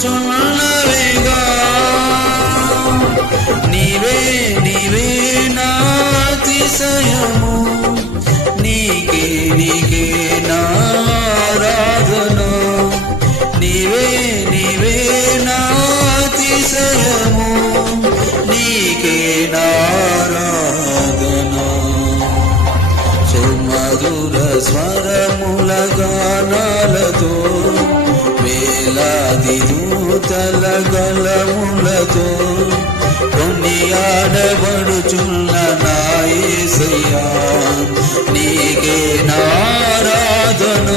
ప్రకటించుచున్నవేగా నీవే నీవే నా అతిశయము నీకే నీకే నా ఆరాధన నీవే నీవే నా అతిశయము నీకే నా ఆరాధన సుమధుర స్వరముల గానాలతో వేలాది దూతల గళములతో కొనియాడబడుచున్న నా యేసయ్యా నీకే నా ఆరాధన